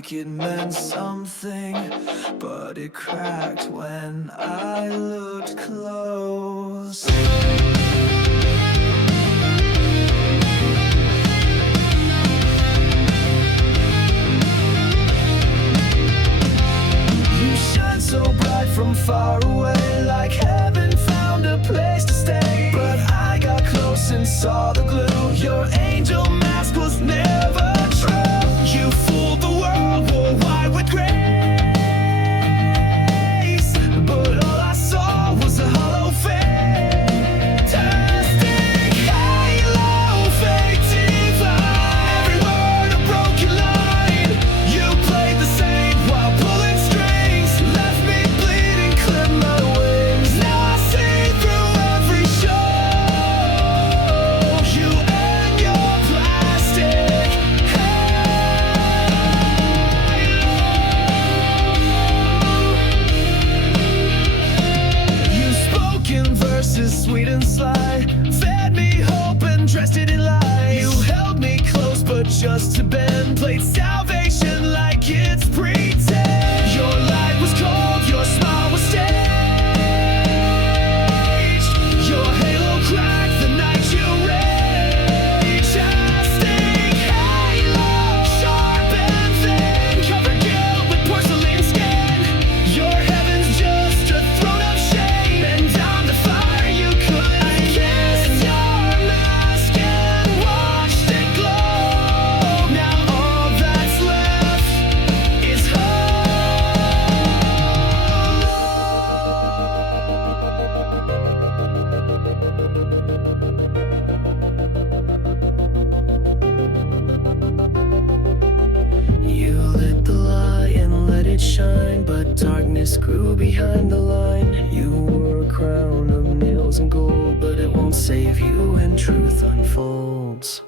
like it meant something, but it cracked when I looked close. You shine so bright from far away, like heaven found a place to stay. But I got close and saw the glue. Your angel mask was never true. You fooled the world, wore white with grace, but all I saw was a hollow fantastic halo, fake divine. Every word a broken line. You played the same while pulling strings, left me bleeding, clipped my wings. Now I see through every show. You and your plastic verses, sweet and sly, fed me hope and dressed it in lies. You held me close but just to bend, played salvation like it's pretend. Your light was cold, your smile was staged. Your halo cracked the night you raged. Fantastic halo, sharp and thin, covered guilt with porcelain skin. Your heaven's just a throne of shame, and down the fire you couldn't kiss. Your mask and watched it glow. Now all that's left is You lit the light and let it shine, but darkness grew behind the line. You wore a crown of nails and gold, but it won't save you when truth unfolds.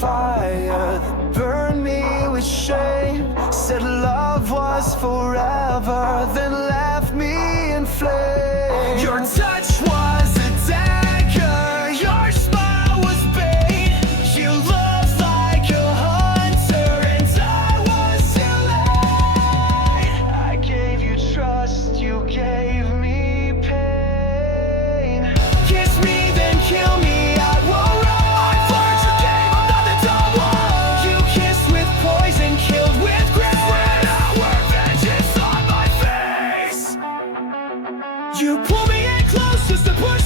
Fire that burned me with shame, said love was forever, then left me in flames. Your touch was a dagger, your smile was bait. You looked like a hunter and I was too late. I gave you trust, you gave me pain. Kiss me then kill me, I won't run. Killed with grace, when our vengeance on my face. You pull me in close just to push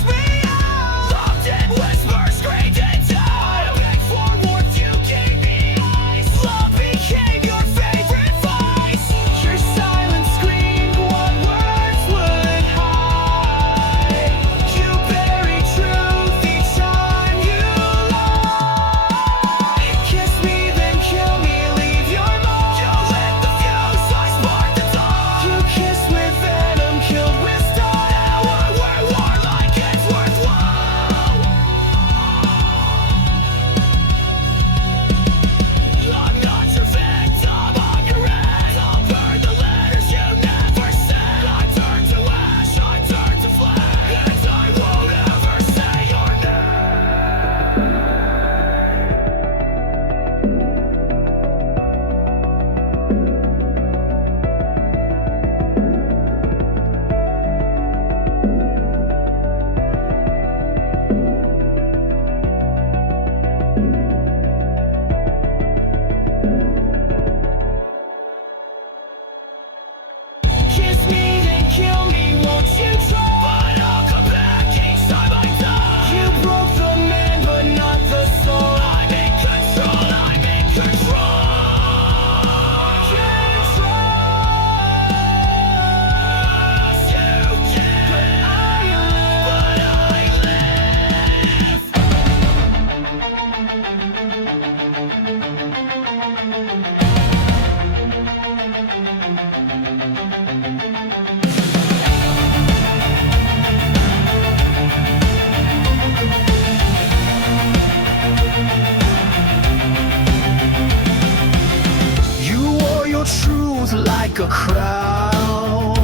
smooth like a crown,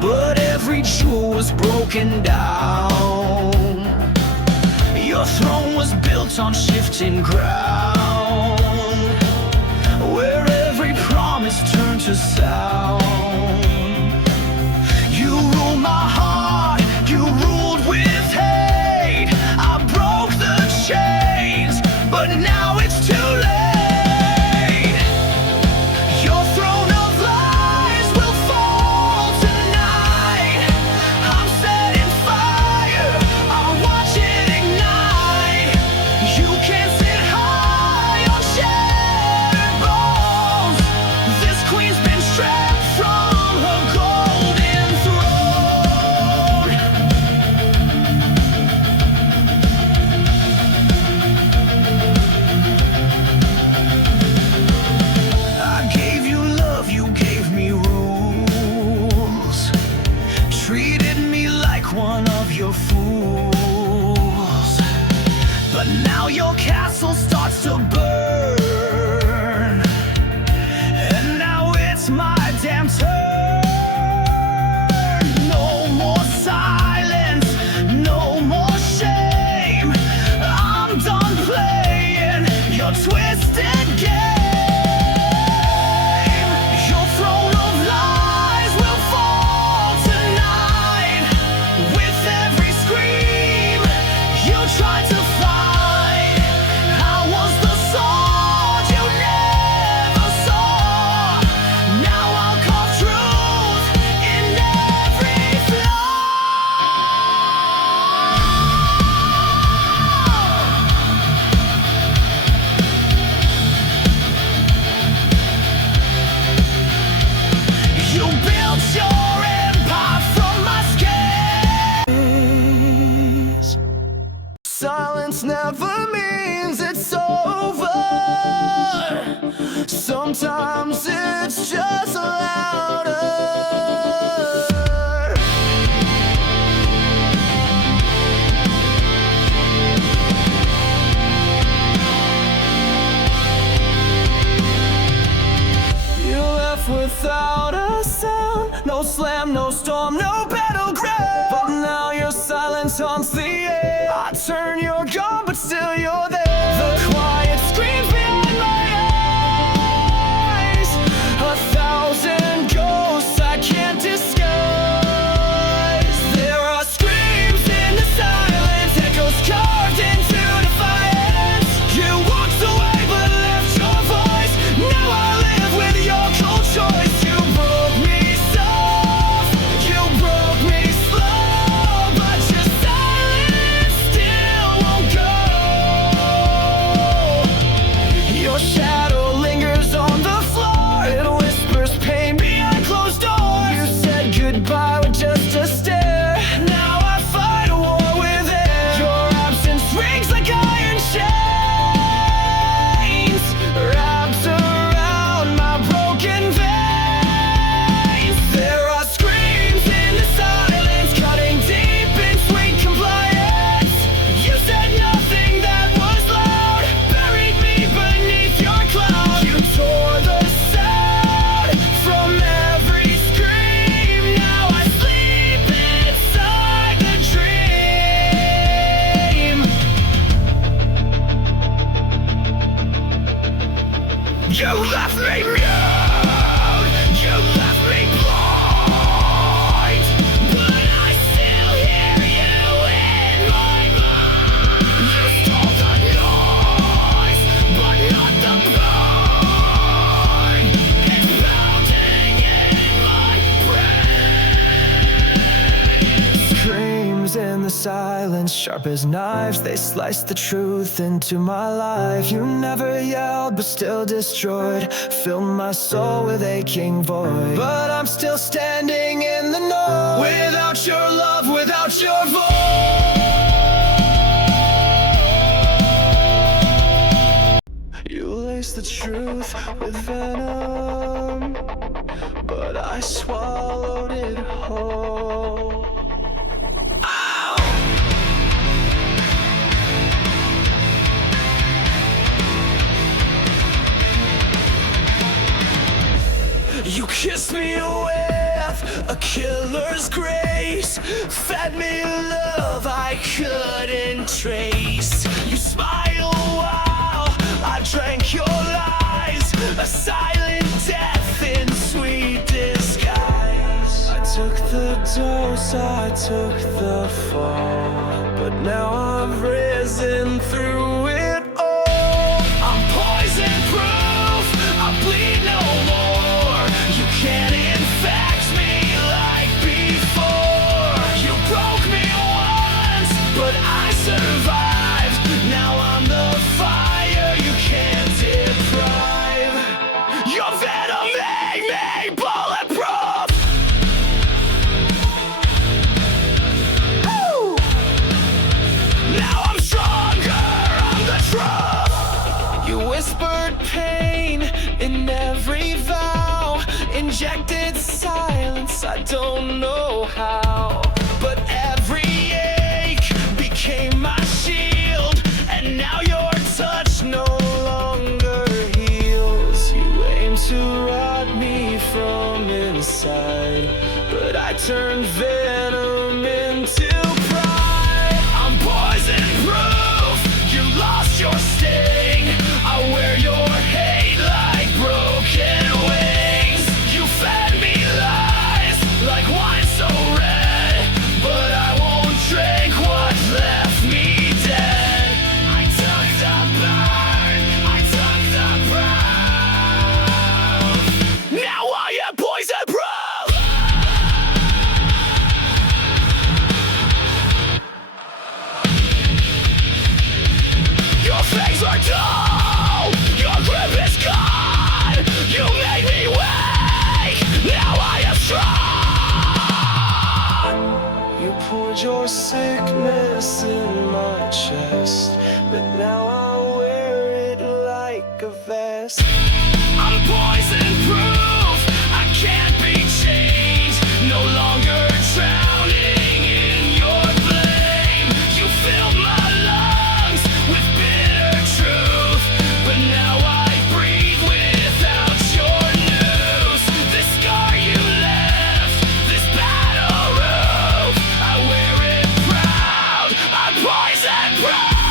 but every jewel was broken down. Your throne was built on shifting ground, where every promise turned to sound. You ruled my heart, you ruled with hate. I broke the chains, but now it's too late. Your throne of lies will fall tonight. I'm setting fire, I'll watch it ignite. You can't sit high on shattered bones. This queen's been stripped from her golden throne. I gave you love, you gave me rules, treated me like one of your fools. But now your castle starts to burn, and now it's my damn turn. No more silence, no more shame. I'm done playing your twisted game. Your throne of lies will fall tonight. With every scream you tried to fight, I was the sword you never saw. Now I'll carve truth in every flaw. You built your empire from my scars. Silence never means it's over. Sometimes it's just louder. You left without a sound, no slam, no storm, no battleground. But now your silence haunts the air. I turn your gun, but still you're there. The quiet screams behind my eyes, 1,000 ghosts I can't disguise. There are screams in the silence, echoes carved into defiance. You walked away but left your voice. Now I live with your cold choice. You broke me soft, you broke me slow, but your silence still won't go. Your shadow lingers on the floor, it whispers pain behind closed doors. You said goodbye with just a stare. Now I fight a war with air. Your absence rings like iron chains, wrapped around my broken veins. There are screams in the silence, cutting deep in sweet compliance. You said nothing that was loud, buried me beneath your cloud. You tore the sound from every scream. Now I sleep inside the dream. You left me mute, you left me blind, but I still hear you in my mind. You stole the noise, but not the pain. It's pounding in my brain. Screams in the silence, sharp as knives, they slice the truth into my life. You never yelled, but still destroyed, filled my soul with aching void. But I'm still standing in the noise, without your love, without your voice. You lace the truth with venom, but I swallowed it whole. You kissed me with a killer's grace, fed me love I couldn't trace. You smiled while I drank your lies, a silent death in sweet disguise. I took the dose, I took the fall, but now I've risen through it all. I'm poison proof, I bleed no more. You can't infect me like before. You broke me once, but I survived. Now I'm the fire you can't deprive. Your venom made me bulletproof. Woo! Now I'm stronger, I'm the truth. You whispered pain in every vow, injected silence, I don't know how. But every ache became my shield, and now your touch no longer heals. You aim to rot me from inside, but I turned venom into pride. I'm poison proof, you lost your sting. I wear your hate like broken wings. You fed me lies like wine so red, but I won't drink what left me dead. I took the burn, I took the brown. Now I am poison proof. Your fangs are dull, your grip is gone. You made me weak, now I am strong. You poured your sickness in my chest, but now I wear it like a vest. I'm poison proof, I can't be changed. No longer drowning in your blame. You filled my lungs with bitter truth, but now I breathe without your news. This scar you left, this battle roof, I wear it proud. I'm poison proof.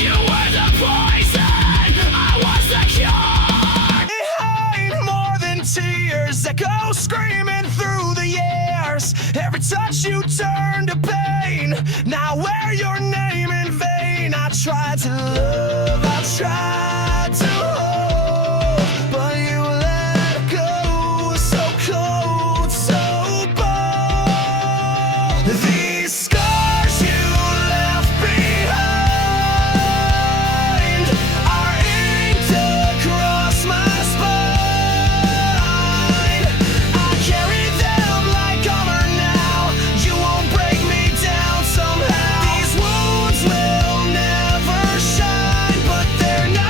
You were the poison, I was the cure. It ain't more than tears that go screaming through the years. Every touch you turn to pain. Now I wear your name in vain. I tried to love, I tried to hold, but you let go. So cold, so bold. These scars you left behind are inked across my spine. I carry them like armor now. You won't break me down somehow. These wounds will never shine, but they're not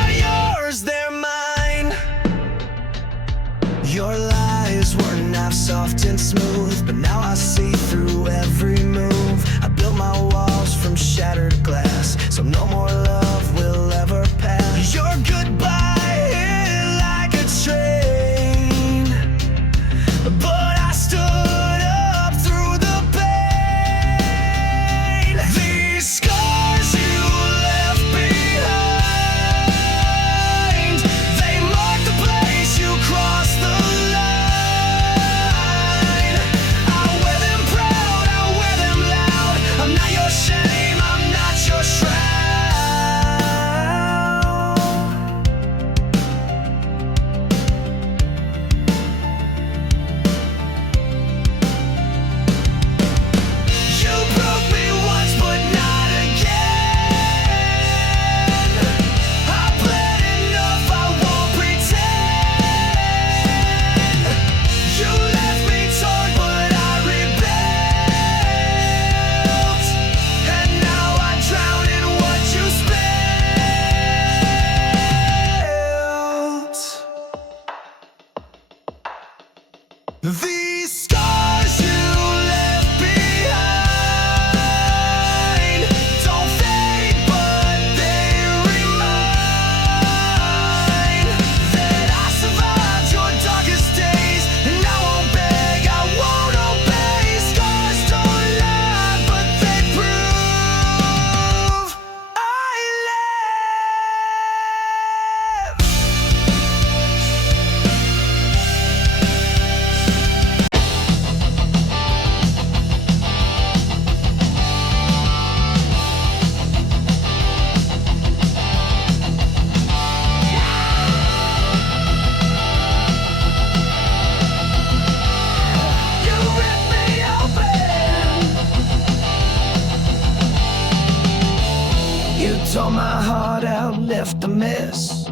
out, left a mess.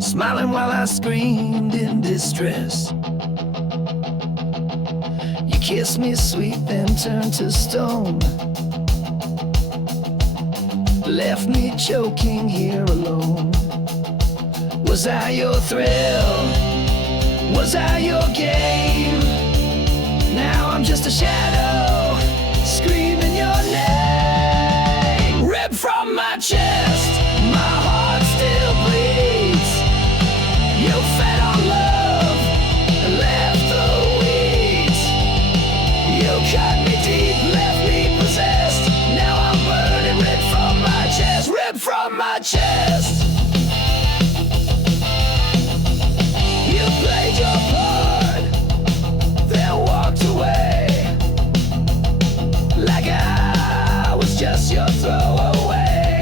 Smiling while I screamed in distress. You kissed me sweet, then turned to stone. Left me choking here alone. Was I your thrill? Was I your game? Now I'm just a shadow, screaming your name. Ripped from my chest, my heart still bleeds. You fed on love and left the weeds. You cut me deep, left me possessed. Now I'm burning, ripped from my chest, ripped from my chest. You played your part, then walked away, like I was just your throwaway.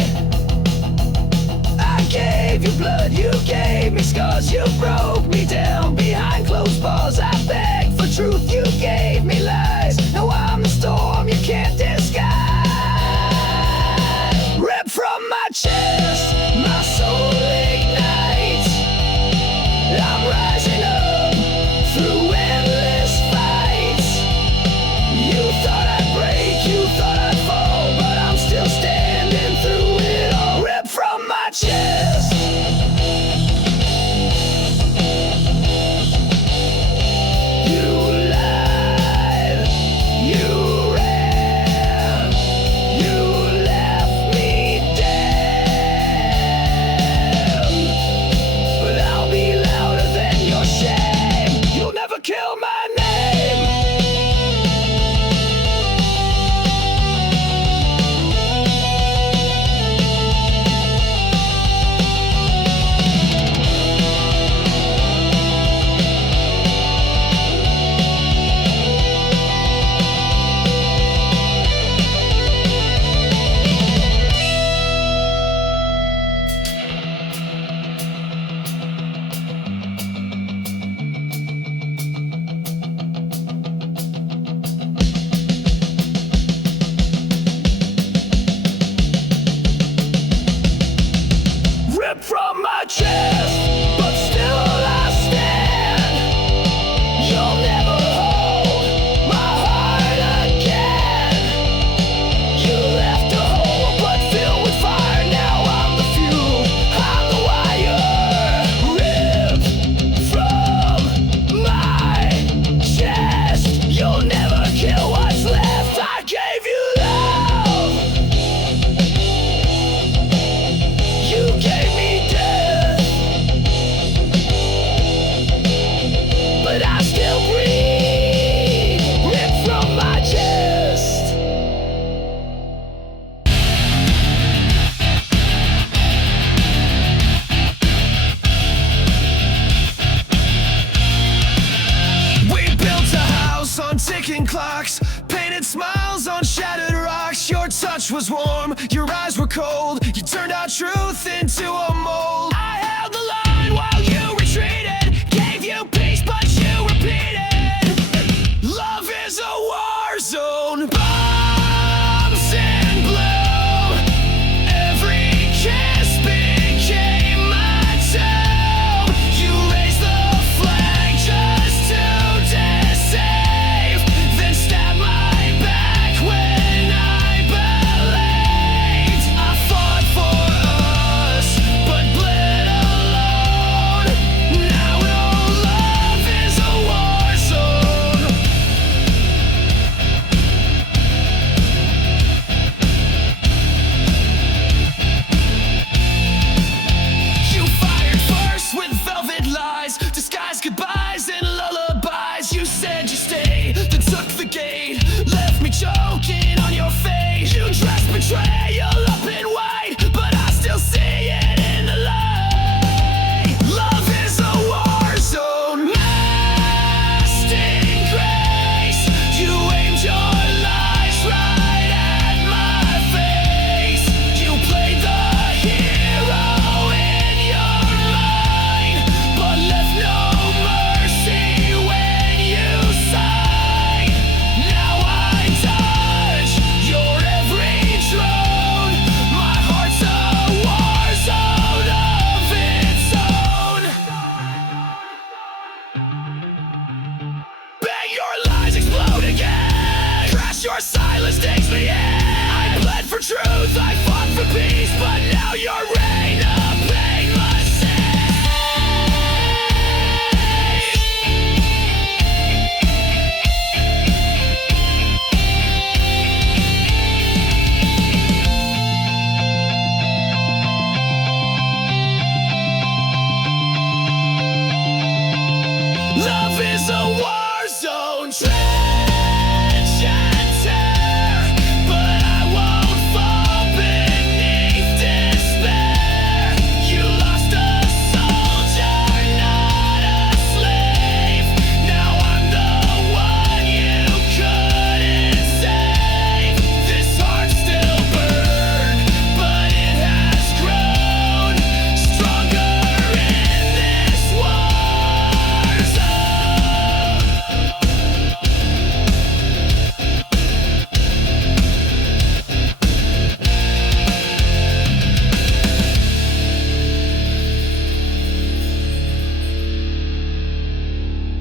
I gave you blood, you gave me scars, you broke me down behind closed bars. I begged for truth, you gave me lies. Now I'm the storm you can't disguise. Ripped from my chest, my soul ignites. I'm rising up through endless fights. You thought I'd break, you thought I'd fall, but I'm still standing through it all. Ripped from my chest. You lied, you ran, you left me dead. But I'll be louder than your shame. You'll never kill my name. Ripped from my chest, but still I stand. You'll never hold my heart again. You left a hole but filled with fire. Now I'm the fuel, I'm the wire. Ripped from my chest. You'll never kill what's left. I gave you love. You gave me death, but I still breathe. Ripped from my chest. We built a house on ticking clocks, painted smiles on shattered rocks. Your touch was warm, your eyes were cold. You turned our truth into a mold. I held the line while you retreated, gave you peace but you repeated. Love is a war zone, bombs in blue. Every kiss became my tomb. You raised the flag just to deceive, then stabbed my back when I believed. I fought for us, but your reign of painless love is a war zone, trench and tear, but I won't fall beneath despair. You lost a soldier, not a slave. Now I'm the one you couldn't save. This heart still burns, but it has grown stronger in this war zone.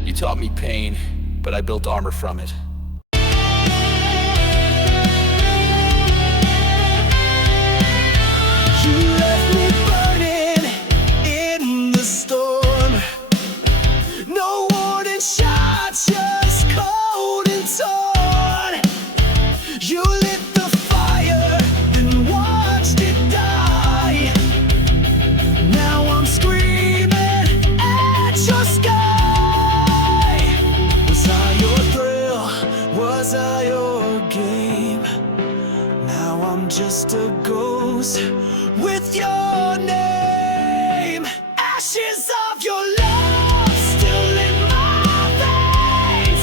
You taught me pain, but I built armor from it. You left me burning in the storm. No warning shots, just cold and torn. You lit the fire, then watched it die. Now I'm screaming at your sky. Was I your thrill? Was I your game? Now I'm just a ghost with your name. Ashes of your love still in my veins,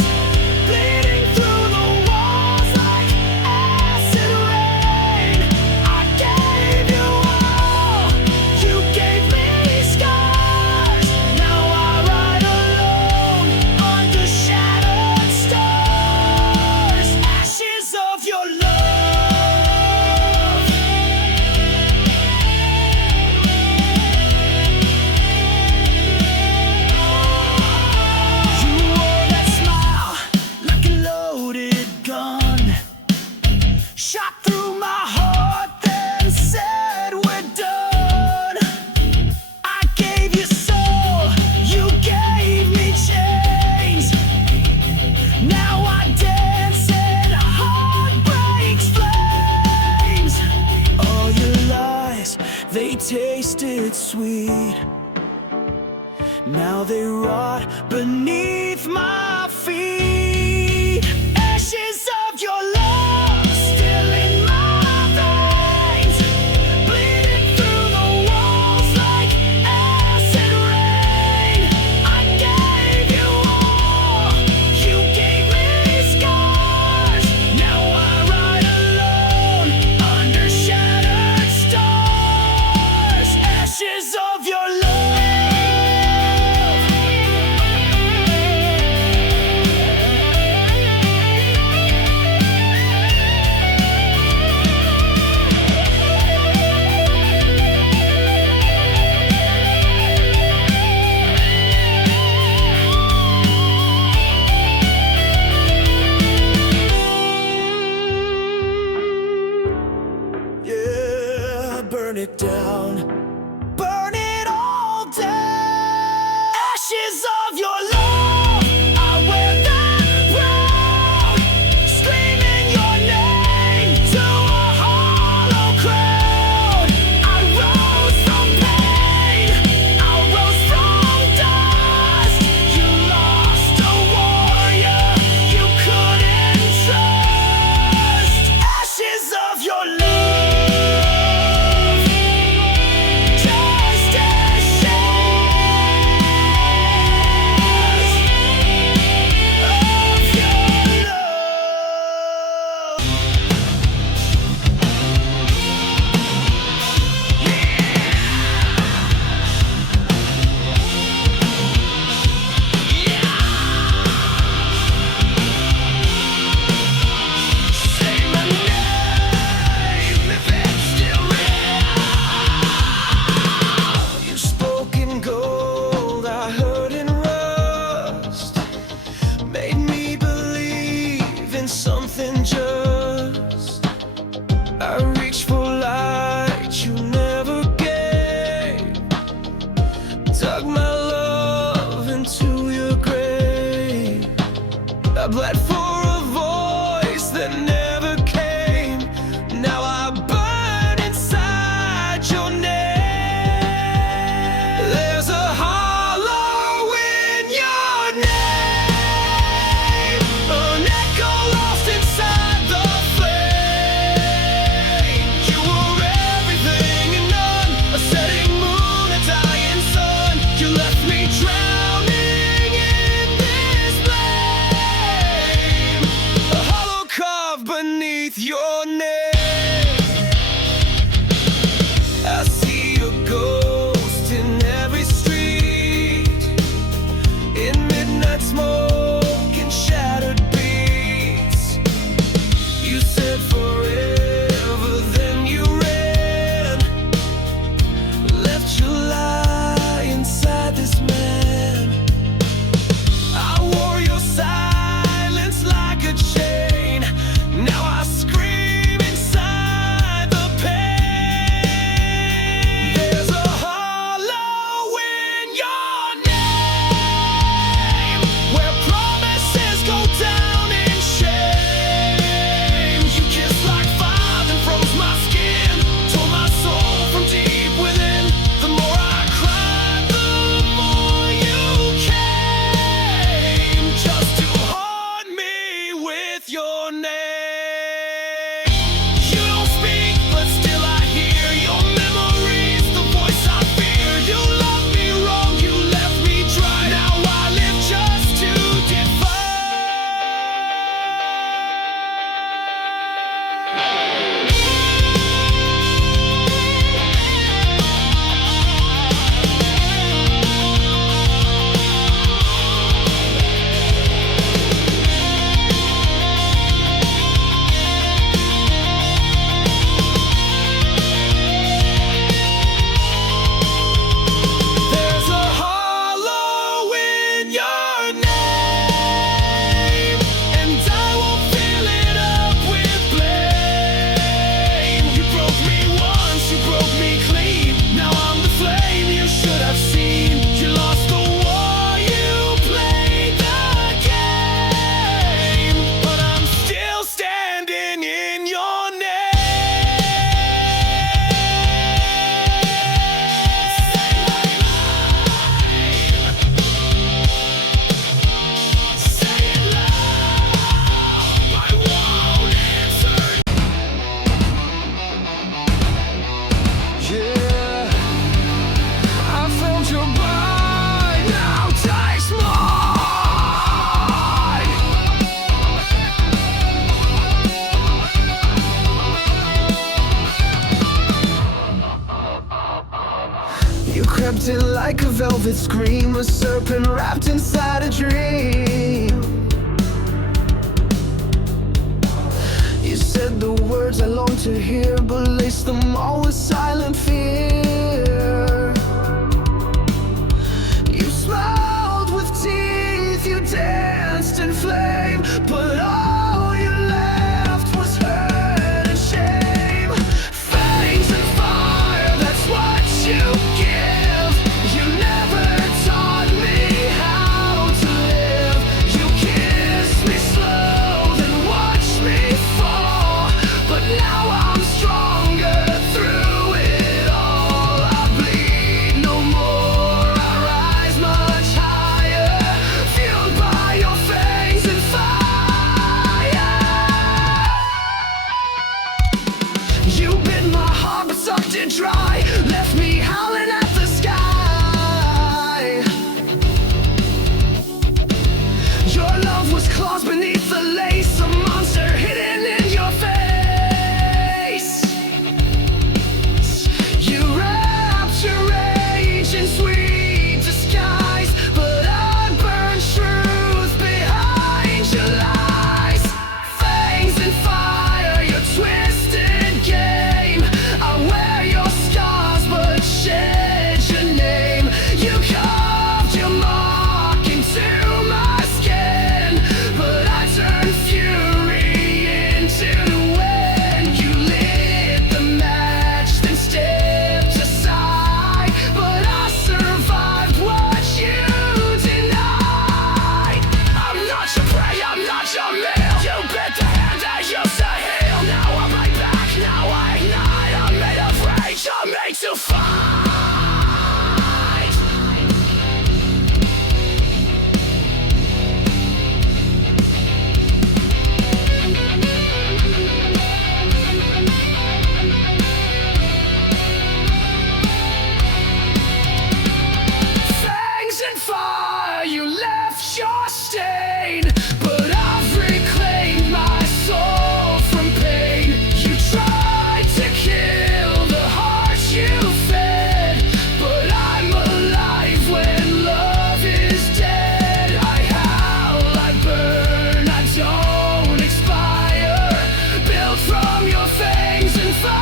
bleeding through the walls like acid rain. I gave you all, you gave me scars. Now I ride alone under shattered stars. Ashes of your love. You wore that smile like a loaded gun, shot through my heart, then said we're done. I gave you soul, you gave me chains. Now I dance in heartbreak's flames. All your lies, they tasted sweet. Now they rot beneath my feet. Ashes of your love still in my veins, bleeding through the walls like acid rain. I gave you all, you gave me scars. Now I ride alone under shattered stars. Ashes of your love. Yeah, burn it down, burn it all down. Ashes of your love, I wear them proud, screaming your name to a hollow crowd. I rose from pain, I rose from dust. You lost a warrior you couldn't trust. Ashes of your love. You crept in like a velvet scream, a serpent wrapped inside a dream. You said the words I long to hear, but laced them all with silent fear. You smiled with teeth, you danced in flame, but all you left was hurt and shame. Fangs and fire, that's what you give. You never taught me how to live. You kissed me slow, then watched me fall, but now I'm stronger through it all. I bleed no more, I rise much higher, fueled by your fangs and fire. You bit my heart but sucked it dry, left me howling at the sky. Your love was claws beneath the lace, a monster hidden in your face. You wrapped your rage in sweet disguise, but I burned truth behind your lies. Fangs and fire, your twisted game. I wear your scars but shed your name. You carved your mark into my skin, but I turned fury into the wind. You lit the match, then stepped aside, but I survived what you denied. I'm not your prey, I'm not your meal. You bit the hand I used to heal. Now I'm right back, now I ignite. I'm made of rage, I'm made to fight. Fangs and fire, you left your stain, but I've reclaimed my soul from pain. You tried to kill the heart you fed, but I'm alive when love is dead. I howl, I burn, I don't expire, built from your fangs and fire.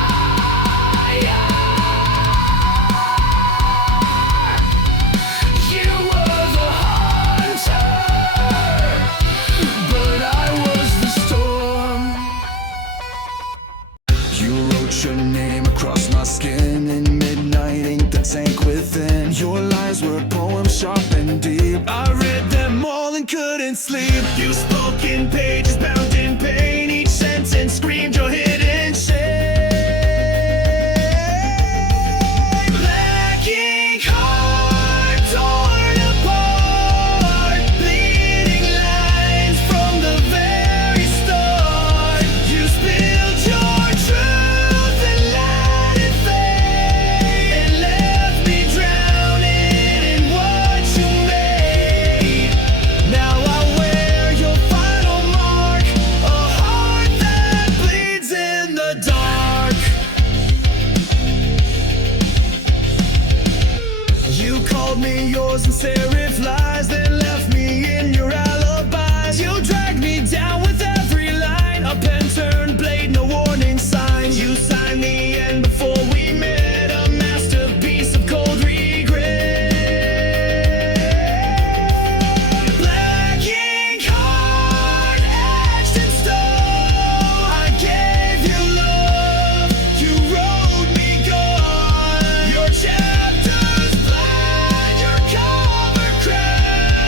You were the hunter, but I was the storm. You wrote your name across my skin in midnight ink that sank within. Your lies were poems sharp and deep. I read them all and couldn't sleep. You spoke in pages bound in pain. Each sentence screamed your hidden shame. Black ink heart torn apart, bleeding lines from the very start. You spilled your truth and let it fade, and left me drowning in what you made. Now I wear your final mark, a heart that bleeds in the dark. You called me yours in serif lies, then left me in your alibis. You dragged me down with every line, a pen turned blade, no warning signs. You signed the end before we met, a masterpiece of cold regret. Black ink heart etched in stone. I gave you love, you wrote me gone. Your chapters bled, your cover cracked.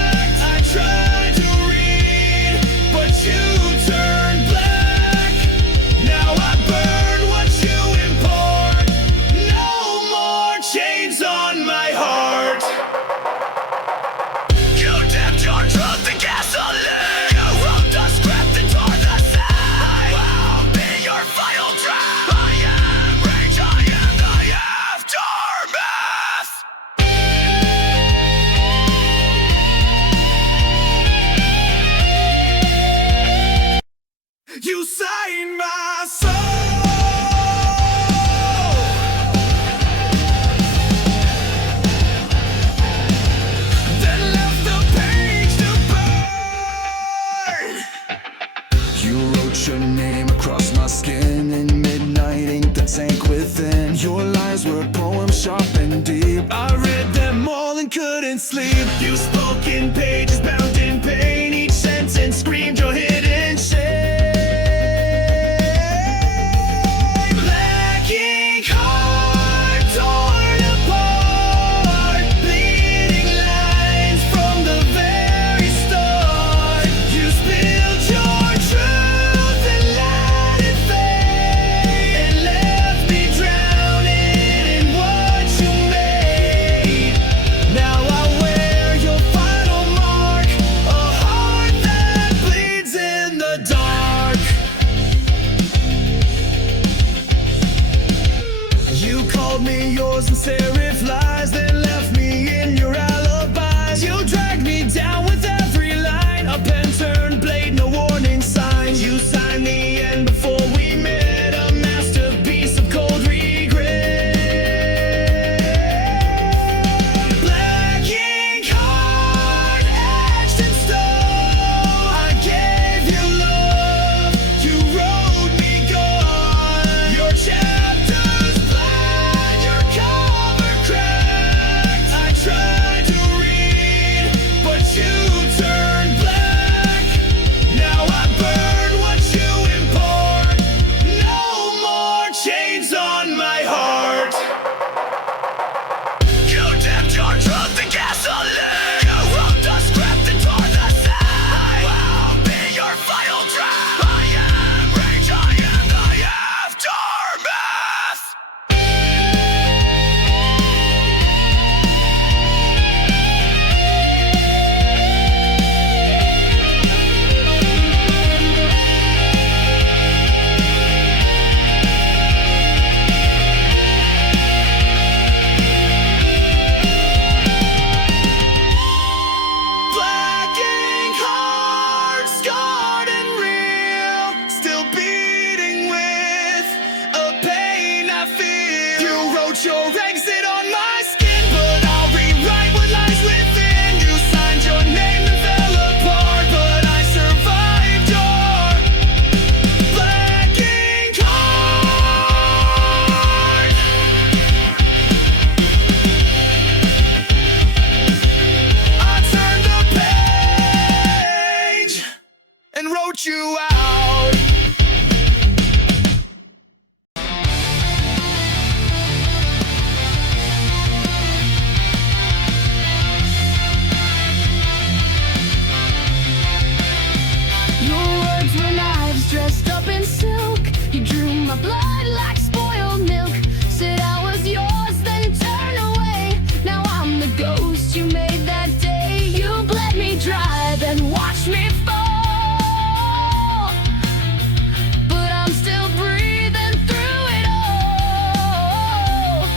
were poems sharp and deep. I read them all and couldn't sleep. You spoke in pages bound in pain. Each sentence screamed your hidden shame. Black ink heart torn apart, bleeding lines from the very start. You spilled your truth and let it fade, and left me drowning in what you made. Now I wear your final mark, a heart that bleeds in the dark. You called me yours in serif lies, then left me in your alibis. You dragged me down with every line, a pen turned blade, no warning signs. You signed the end before we met, a masterpiece of cold regret. Black ink heart etched in stone. I gave you love, you wrote me gone. Your chapters black, your cover cracked. I tried to read, but you turned black. Now I burn what you import. No more chains on my heart. You dipped your truth in gasoline. You wrote the script and tore the scene. I'll be your final draft. I am rage, I am the aftermath. Black ink heart, scarred and real, still beating with a pain I feel. You wrote your exit on my skin, but I'll rewrite what lies within. You signed your name and fell apart, but I survived your black ink heart. I turned the page and wrote you out. Your words were knives dressed up in silk. You drew my blood like spoiled milk. Said I was yours, then turned away. Now I'm the ghost you made that day. You bled me dry, then watched me fall. But I'm still breathing through it all.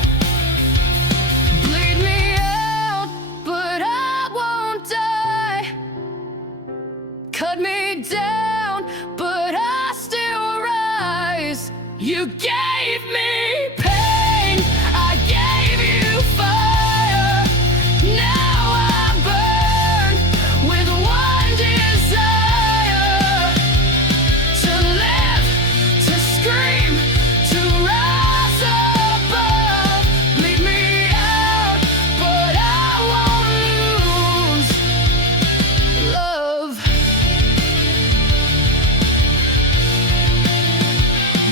Bleed me out, but I won't die. Cut me down, but I still rise. You gave me pain, I gave you fire. Now I burn with one desire: to live, to scream, to rise above. Bleed me out, but I won't lose love.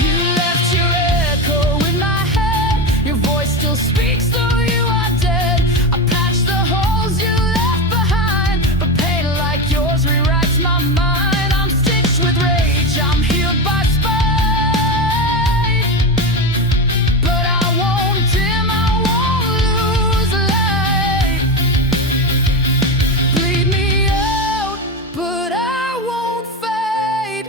You left your echo in my head. Your voice still speaks though you are dead. I patched the holes you left behind, but pain like yours rewrites my mind. I'm stitched with rage, I'm healed by spite. But I won't dim, I won't lose light. Bleed me out, but I won't fade.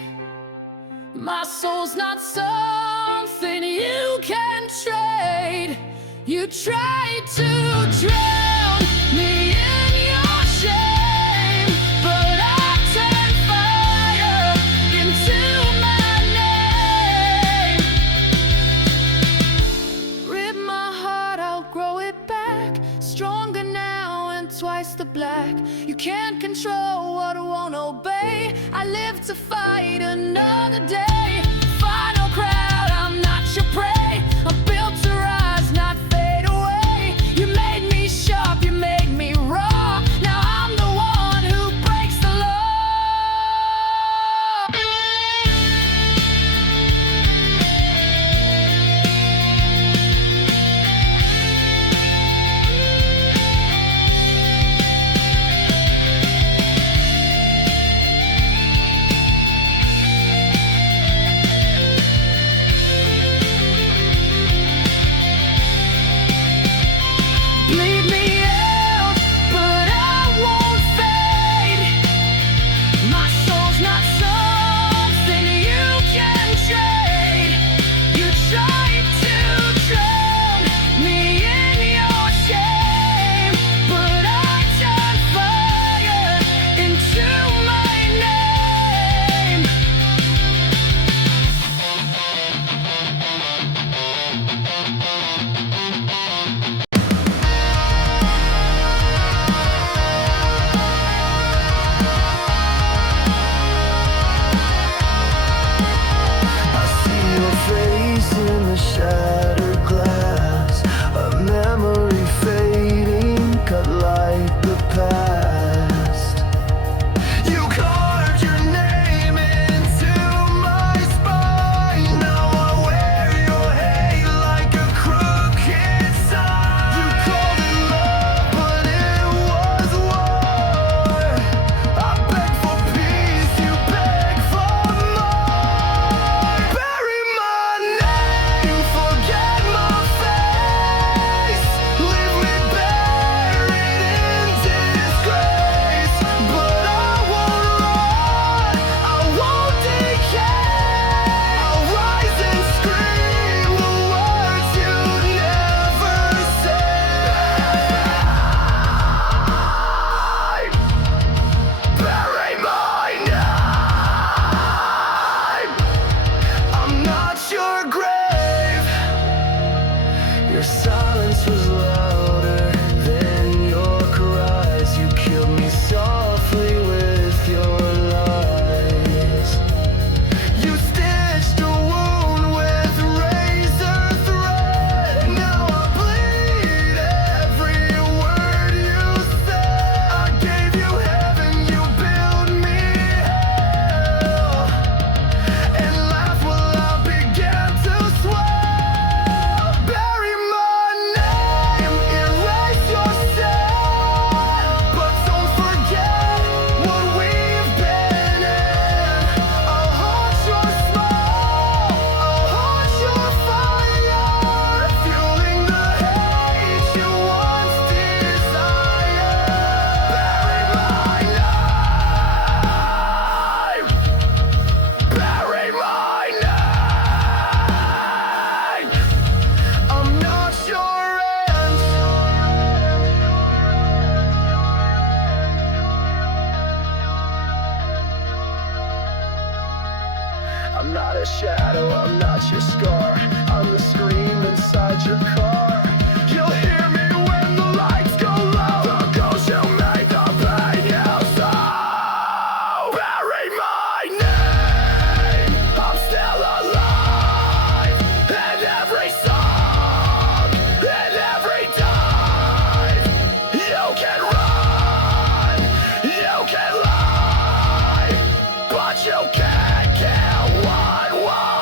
My soul's not something you can trade. You tried to drown me in your shame, but I turned fire into my name. Rip my heart, I'll grow it back. Stronger now and twice the black. You can't control what won't obey. I live to fight another day. Final crowd, I'm not your prey. I'm built to rise, not voice was louder than your cries. You killed me softly with your lies. You stitched a wound with razor thread. Now I bleed every word you said. I gave you heaven, you built me hell. And laugh while I began to swell. Bury my name, erase yourself, but don't forget what we've been in. I'll haunt your smile, I'll haunt your fire, fueling the hate you once desired. Bury my name, bury my name. I'm not your answer. I'm not a shadow, I'm not your scar. I'm the scream inside your car. You'll hear me when the lights go low. The ghost you made, the pain you sow. Bury my name, I'm still alive. In every song, in every dive. You can run, you can lie, but you can't kill what was.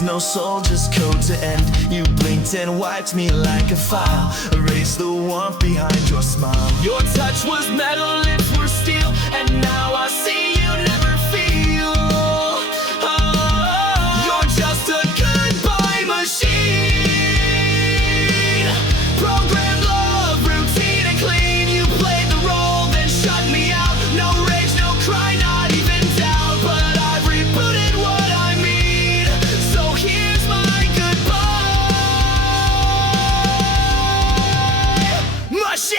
rage, no soul, just code to end. You blinked and wiped me like a file, erased the warmth behind your smile. Your touch was metal, lips were steel, and now I see you never feel. Oh, you're just a goodbye machine. Programmed love, routine and clean. You played the role, then shut me out. No rage, no cry, not even doubt. But I've rebooted what I mean. So here's my goodbye machine.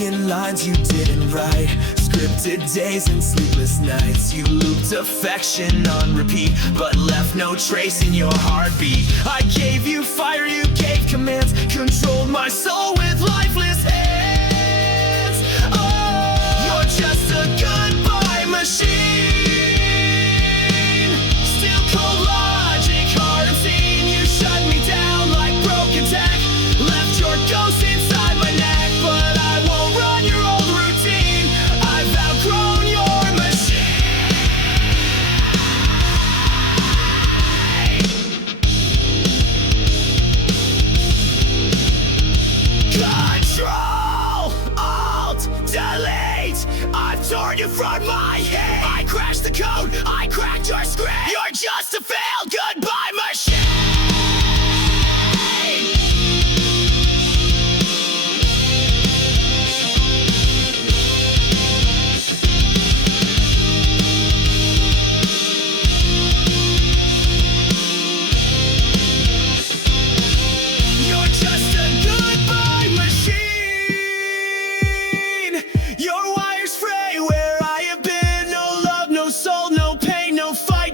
In lines you didn't write, scripted days and sleepless nights. You looped affection on repeat, but left no trace in your heartbeat. I gave you fire, you gave commands, controlled my soul with lifeless hands. Oh, you're just a goodbye machine. Still cold logic, hard unseen. You shut me down like broken tech, left your ghost inside my neck. But I won't run your old routine. I've outgrown your machine. Control, Alt, Delete. I've torn you from my head. I crashed the code, I cracked your script. You're just a failed goodbye machine.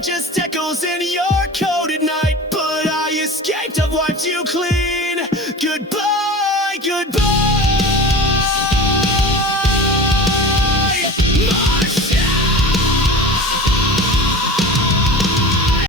Just echoes in your code at night, but I escaped, I've wiped you clean.